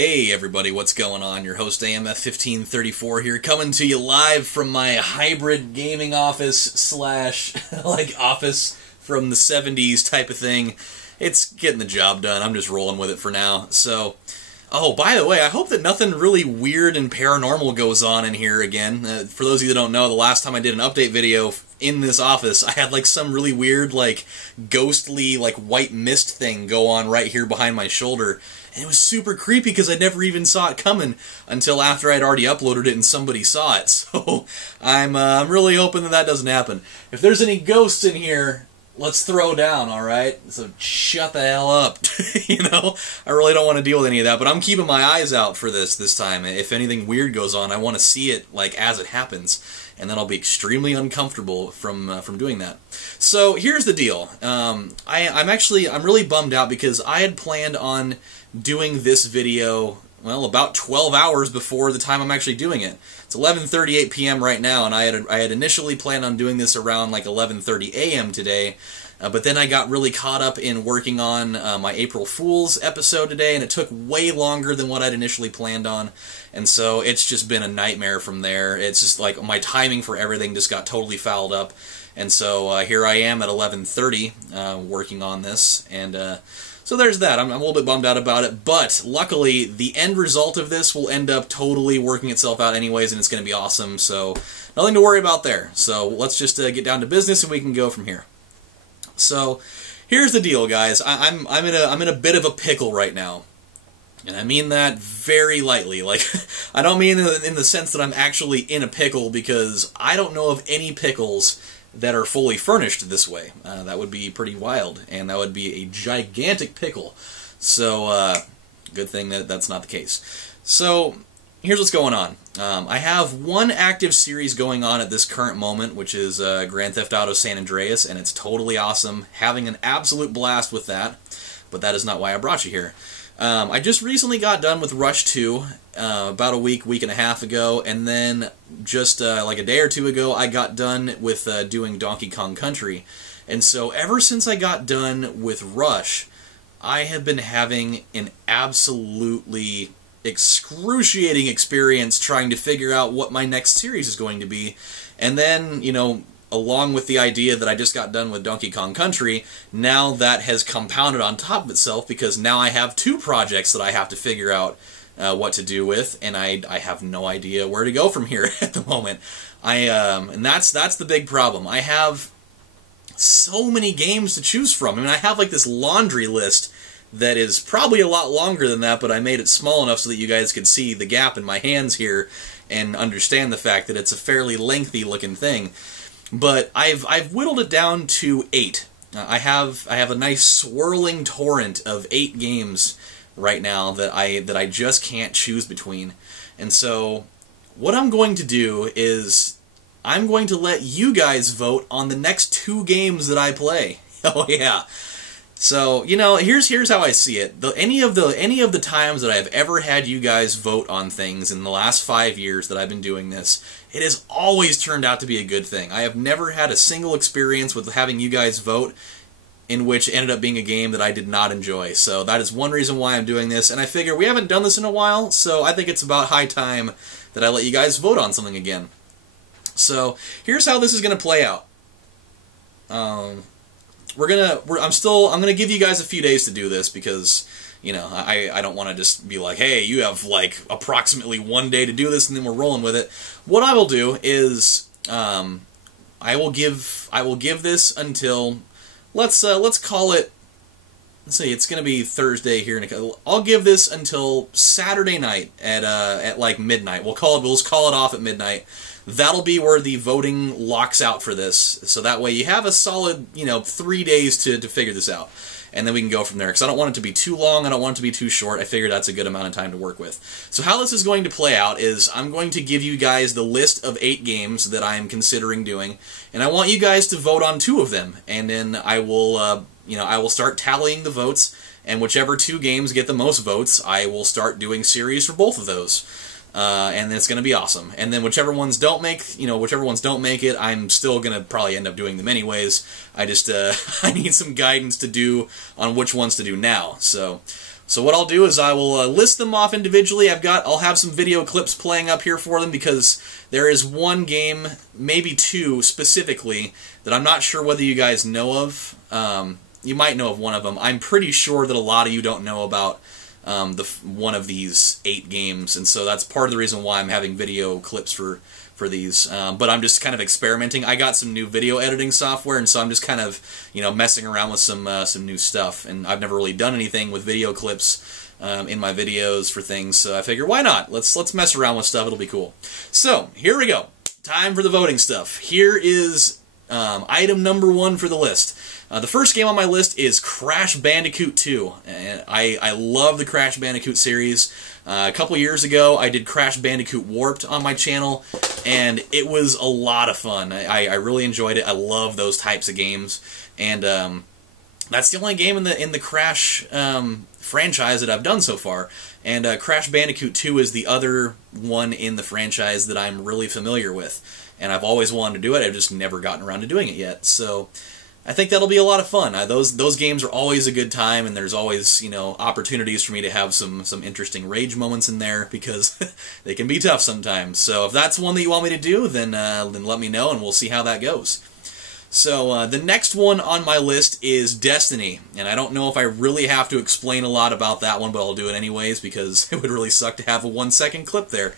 Hey everybody, what's going on? Your host AMF1534 here, coming to you live from my hybrid gaming office slash office from the 70s type of thing. It's getting the job done. I'm just rolling with it for now. So, oh, by the way, I hope that nothing really weird and paranormal goes on in here again. For those of you that don't know, the last time I did an update video in this office, I had some really weird, ghostly, white mist thing go on right here behind my shoulder. And it was super creepy because I never even saw it coming until after I'd already uploaded it and somebody saw it. So I'm really hoping that doesn't happen. If there's any ghosts in here, let's throw down, alright? So shut the hell up. I really don't want to deal with any of that, but I'm keeping my eyes out for this time. If anything weird goes on, I want to see it as it happens, and then I'll be extremely uncomfortable from doing that. So here's the deal. I'm really bummed out because I had planned on doing this video, well, about 12 hours before the time I'm actually doing it. It's 11:38 p.m. right now, and I had initially planned on doing this around 11:30 a.m. today, but then I got really caught up in working on my April Fool's episode today, and it took way longer than what I'd initially planned on, and so it's just been a nightmare from there. It's just my timing for everything just got totally fouled up, and so here I am at 11:30 working on this, and so there's that. I'm a little bit bummed out about it, but luckily the end result of this will end up totally working itself out anyways, and it's going to be awesome, so nothing to worry about there. So let's just get down to business and we can go from here. So here's the deal, guys. I'm in a bit of a pickle right now. And I mean that very lightly. I don't mean in the sense that I'm actually in a pickle, because I don't know of any pickles that are fully furnished this way. That would be pretty wild, and that would be a gigantic pickle. So, good thing that that's not the case. So, here's what's going on. I have one active series going on at this current moment, which is Grand Theft Auto San Andreas, and it's totally awesome. Having an absolute blast with that, but that is not why I brought you here. I just recently got done with Rush 2, about a week and a half ago, and then just a day or two ago, I got done with doing Donkey Kong Country. And so ever since I got done with Rush, I have been having an absolutely excruciating experience trying to figure out what my next series is going to be. And then, along with the idea that I just got done with Donkey Kong Country, now that has compounded on top of itself, because now I have two projects that I have to figure out what to do with, and I have no idea where to go from here at the moment. And that's the big problem. I have so many games to choose from. I mean, I have this laundry list that is probably a lot longer than that, but I made it small enough so that you guys could see the gap in my hands here and understand the fact that it's a fairly lengthy looking thing. But I've whittled it down to 8. I have a nice swirling torrent of 8 games right now that I just can't choose between. And so what I'm going to do is I'm going to let you guys vote on the next 2 games that I play. Oh yeah. So, here's how I see it. Any of the times that I've ever had you guys vote on things in the last 5 years that I've been doing this, it has always turned out to be a good thing. I have never had a single experience with having you guys vote in which ended up being a game that I did not enjoy. So that is one reason why I'm doing this, and I figure we haven't done this in a while, so I think it's about high time that I let you guys vote on something again. So here's how this is going to play out. I'm gonna give you guys a few days to do this, because I don't want to just be like, hey, you have approximately 1 day to do this and then we're rolling with it. What I will do is I will give this until let's call it, let's see, it's gonna be Thursday here I'll give this until Saturday night at midnight. We'll just call it off at midnight. That'll be where the voting locks out for this, so that way you have a solid, 3 days to figure this out, and then we can go from there, because I don't want it to be too long, I don't want it to be too short. I figure that's a good amount of time to work with. So how this is going to play out is I'm going to give you guys the list of 8 games that I'm considering doing, and I want you guys to vote on 2 of them, and then I will, I will start tallying the votes, and whichever 2 games get the most votes, I will start doing series for both of those. And it's going to be awesome. And then whichever ones don't make it, I'm still going to probably end up doing them anyways. I just I need some guidance to do on which ones to do now. So So what I'll do is I will list them off individually. I'll have some video clips playing up here for them because there is one game, maybe two specifically, that I'm not sure whether you guys know of. You might know of one of them. I'm pretty sure that a lot of you don't know about one of these 8 games, and so that's part of the reason why I'm having video clips for these. But I'm just kind of experimenting. I got some new video editing software, and so I'm just kind of messing around with some new stuff. And I've never really done anything with video clips in my videos for things, so I figure why not? Let's mess around with stuff. It'll be cool. So here we go. Time for the voting stuff. Here is item number 1 for the list. The first game on my list is Crash Bandicoot 2. And I love the Crash Bandicoot series. A couple years ago, I did Crash Bandicoot Warped on my channel, and it was a lot of fun. I really enjoyed it. I love those types of games, and that's the only game in the Crash franchise that I've done so far. And Crash Bandicoot 2 is the other one in the franchise that I'm really familiar with. And I've always wanted to do it. I've just never gotten around to doing it yet. So I think that'll be a lot of fun. Those games are always a good time, and there's always opportunities for me to have some interesting rage moments in there because they can be tough sometimes. So if that's one that you want me to do, then let me know, and we'll see how that goes. So the next one on my list is Destiny, and I don't know if I really have to explain a lot about that one, but I'll do it anyways because it would really suck to have a 1-second clip there.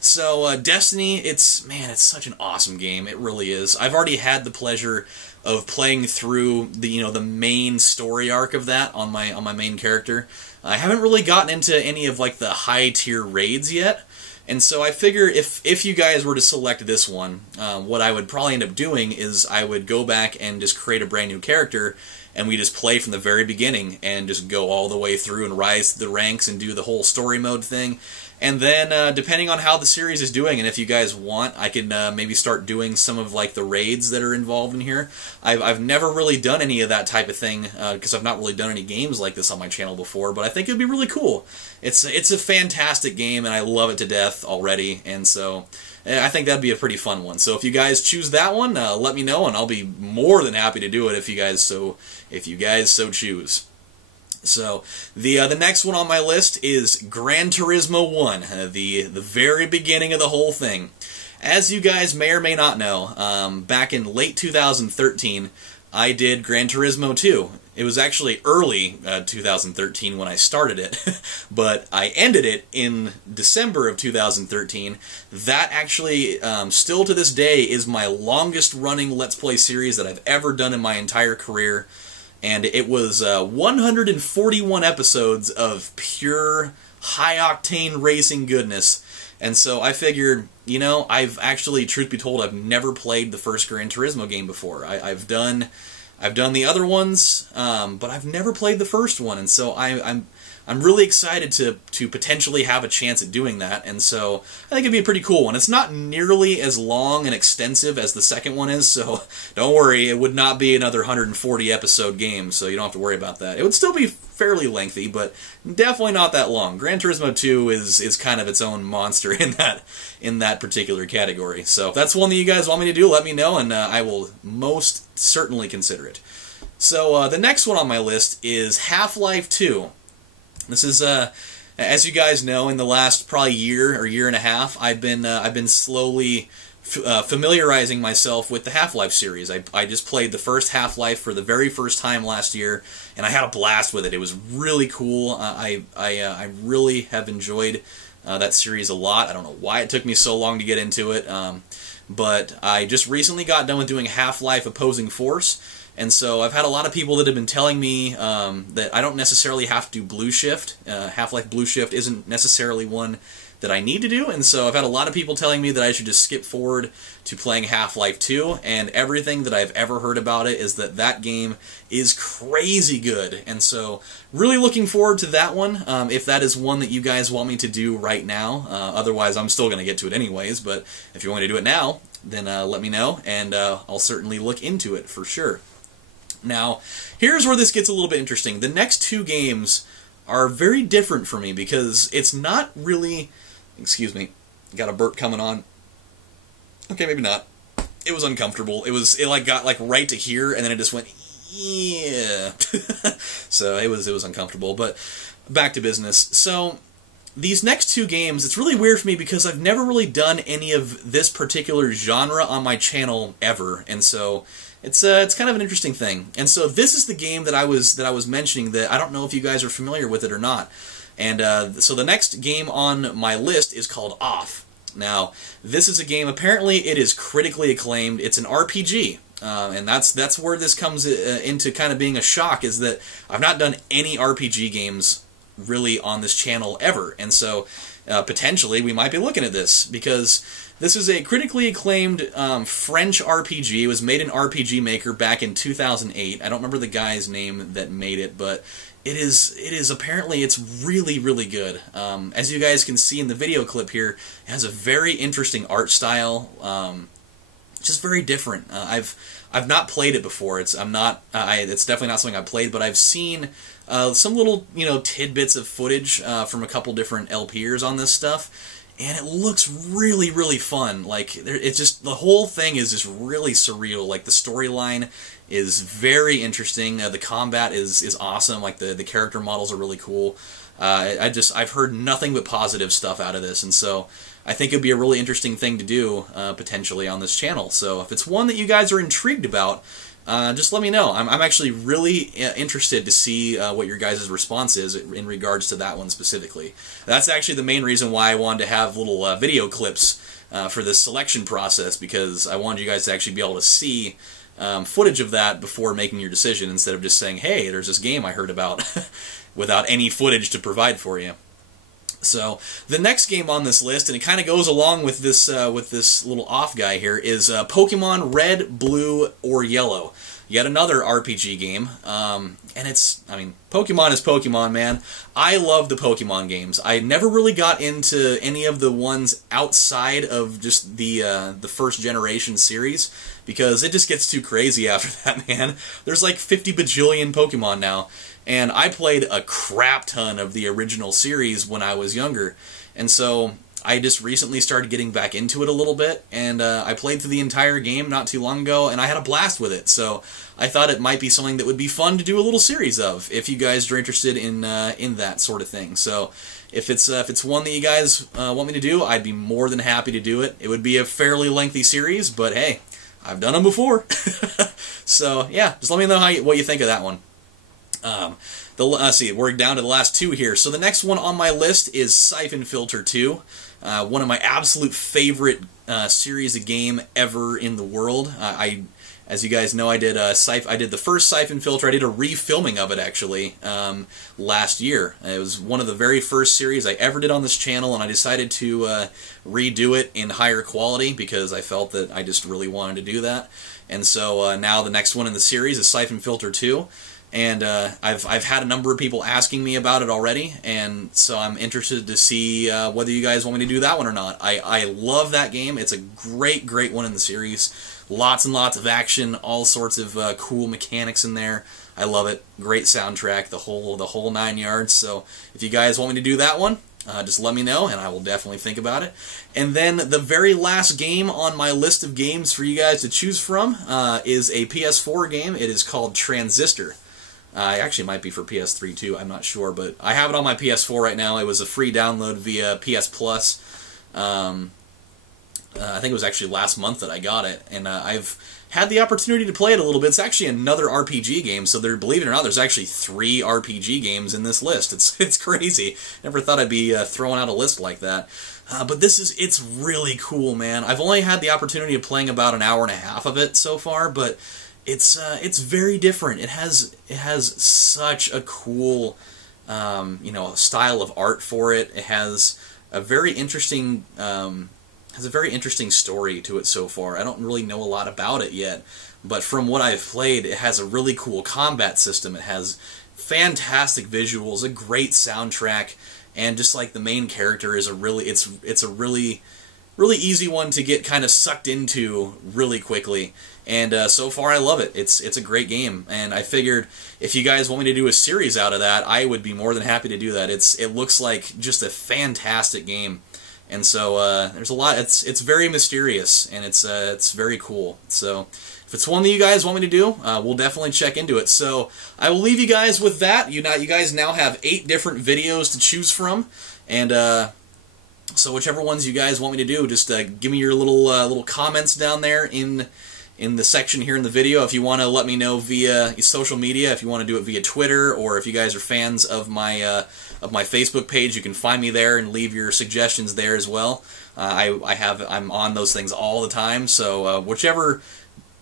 So Destiny, it's such an awesome game. It really is. I've already had the pleasure of playing through the main story arc of that on my main character. I haven't really gotten into any of the high tier raids yet. And so I figure if you guys were to select this one, what I would probably end up doing is I would go back and just create a brand new character, and we just play from the very beginning and just go all the way through and rise to the ranks and do the whole story mode thing. And then, depending on how the series is doing, and if you guys want, I can maybe start doing some of the raids that are involved in here. I've never really done any of that type of thing because I've not really done any games like this on my channel before. But I think it'd be really cool. It's a fantastic game, and I love it to death already. And so I think that'd be a pretty fun one. So if you guys choose that one, let me know, and I'll be more than happy to do it if you guys so choose. So the next one on my list is Gran Turismo 1, the very beginning of the whole thing. As you guys may or may not know, back in late 2013, I did Gran Turismo 2. It was actually early 2013 when I started it, but I ended it in December of 2013. That actually, still to this day, is my longest running Let's Play series that I've ever done in my entire career. And it was 141 episodes of pure, high-octane racing goodness. And so I figured, I've actually, truth be told, I've never played the first Gran Turismo game before. I've done the other ones, but I've never played the first one. And so I'm really excited to potentially have a chance at doing that, and so I think it'd be a pretty cool one. It's not nearly as long and extensive as the second one is, so don't worry, it would not be another 140 episode game, so you don't have to worry about that. It would still be fairly lengthy, but definitely not that long. Gran Turismo 2 is kind of its own monster in that particular category. So if that's one that you guys want me to do, let me know, and I will most certainly consider it. So the next one on my list is Half-Life 2. This is, as you guys know, in the last probably year or year and a half, I've been slowly familiarizing myself with the Half-Life series. I just played the first Half-Life for the very first time last year, and I had a blast with it. It was really cool. I really have enjoyed that series a lot. I don't know why it took me so long to get into it, but I just recently got done with doing Half-Life Opposing Force. And so I've had a lot of people that have been telling me that I don't necessarily have to do Blue Shift. Half-Life Blue Shift isn't necessarily one that I need to do, and so I've had a lot of people telling me that I should just skip forward to playing Half-Life 2, and everything that I've ever heard about it is that game is crazy good. And so really looking forward to that one, if that is one that you guys want me to do right now. Otherwise, I'm still going to get to it anyways, but if you want me to do it now, then let me know, and I'll certainly look into it for sure. Now, here's where this gets a little bit interesting. The next two games are very different for me because it's not really... Excuse me, got a burp coming on. Okay, maybe not. It was uncomfortable. It got right to here, and then it just went yeah. So it was uncomfortable, but back to business. So these next two games, it's really weird for me because I've never really done any of this particular genre on my channel ever, and so it's kind of an interesting thing. And so this is the game that I was mentioning that I don't know if you guys are familiar with it or not. And so the next game on my list is called Off. Now, this is a game, apparently it is critically acclaimed. It's an RPG. And that's where this comes into kind of being a shock, is that I've not done any RPG games really on this channel ever. And so potentially we might be looking at this, because this is a critically acclaimed French RPG. It was made in RPG Maker back in 2008. I don't remember the guy's name that made it, but it is apparently it's really, really good. As you guys can see in the video clip here, it has a very interesting art style. Just very different. I've not played it before. It's definitely not something I've played, but I've seen some little tidbits of footage from a couple different LPers on this stuff, and it looks really, really fun. Like it's just, the whole thing is just really surreal. Like the storyline is very interesting. The combat is awesome. Like the character models are really cool. I've heard nothing but positive stuff out of this, and so I think it would be a really interesting thing to do potentially on this channel. So if it's one that you guys are intrigued about, just let me know. I'm actually really interested to see what your guys' response is in regards to that one specifically. That's actually the main reason why I wanted to have little video clips for this selection process, because I wanted you guys to actually be able to see footage of that before making your decision, instead of just saying, hey, there's this game I heard about, without any footage to provide for you. So the next game on this list, and it kind of goes along with this little off guy here, is Pokemon Red, Blue, or Yellow. Yet another RPG game, and Pokemon is Pokemon, man. I love the Pokemon games. I never really got into any of the ones outside of just the first generation series, because it just gets too crazy after that, man. There's like 50 bajillion Pokemon now. And I played a crap ton of the original series when I was younger, and so I just recently started getting back into it a little bit, and I played through the entire game not too long ago, and I had a blast with it. So I thought it might be something that would be fun to do a little series of, if you guys are interested in that sort of thing. So if it's one that you guys want me to do, I'd be more than happy to do it. It would be a fairly lengthy series, but hey, I've done them before. So yeah, just let me know what you think of that one. Let's see, we're down to the last two here. So the next one on my list is Siphon Filter 2, one of my absolute favorite series of game ever in the world. As you guys know, I did the first Siphon Filter. I did a refilming of it actually last year. It was one of the very first series I ever did on this channel, and I decided to redo it in higher quality because I felt that I just really wanted to do that. And so now the next one in the series is Siphon Filter 2. And I've had a number of people asking me about it already, and so I'm interested to see whether you guys want me to do that one or not. I love that game. It's a great, great one in the series. Lots and lots of action, all sorts of cool mechanics in there. I love it. Great soundtrack, the whole 9 yards. So if you guys want me to do that one, just let me know, and I will definitely think about it. And then the very last game on my list of games for you guys to choose from is a PS4 game. It is called Transistor. It actually might be for PS3 too, I'm not sure, but I have it on my PS4 right now. It was a free download via PS Plus. I think it was actually last month that I got it, and I've had the opportunity to play it a little bit. It's actually another RPG game, so believe it or not, there's actually 3 RPG games in this list. It's crazy. Never thought I'd be throwing out a list like that. But it's really cool, man. I've only had the opportunity of playing about an hour and a half of it so far, but it's very different. It has such a cool style of art for it. It has a very interesting story to it so far. I don't really know a lot about it yet, but from what I've played, it has a really cool combat system. It has fantastic visuals, a great soundtrack, and just like the main character is a really easy one to get kind of sucked into really quickly. And so far I love it. It's a great game, and I figured if you guys want me to do a series out of that, I would be more than happy to do that. It looks like just a fantastic game, And so there's a lot. It's very mysterious, and it's very cool. So if it's one that you guys want me to do, we'll definitely check into it. So I will leave you guys with that. You guys now have 8 different videos to choose from, and so whichever ones you guys want me to do, just give me your little comments down there in the section here in the video. If you want to let me know via social media, if you want to do it via Twitter, or if you guys are fans of my Facebook page, you can find me there and leave your suggestions there as well. I'm on those things all the time, so whichever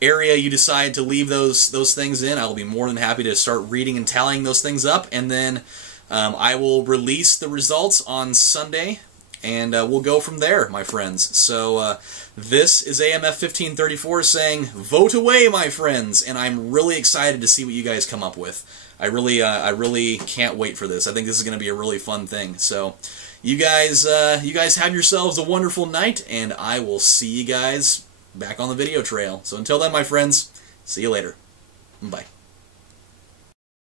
area you decide to leave those things in, I will be more than happy to start reading and tallying those things up, and then I will release the results on Sunday, and we'll go from there, my friends. So this is AMF 1534 saying, vote away, my friends, and I'm really excited to see what you guys come up with. I really can't wait for this. I think this is going to be a really fun thing. So you guys have yourselves a wonderful night, and I will see you guys back on the video trail. So until then, my friends, see you later. Bye.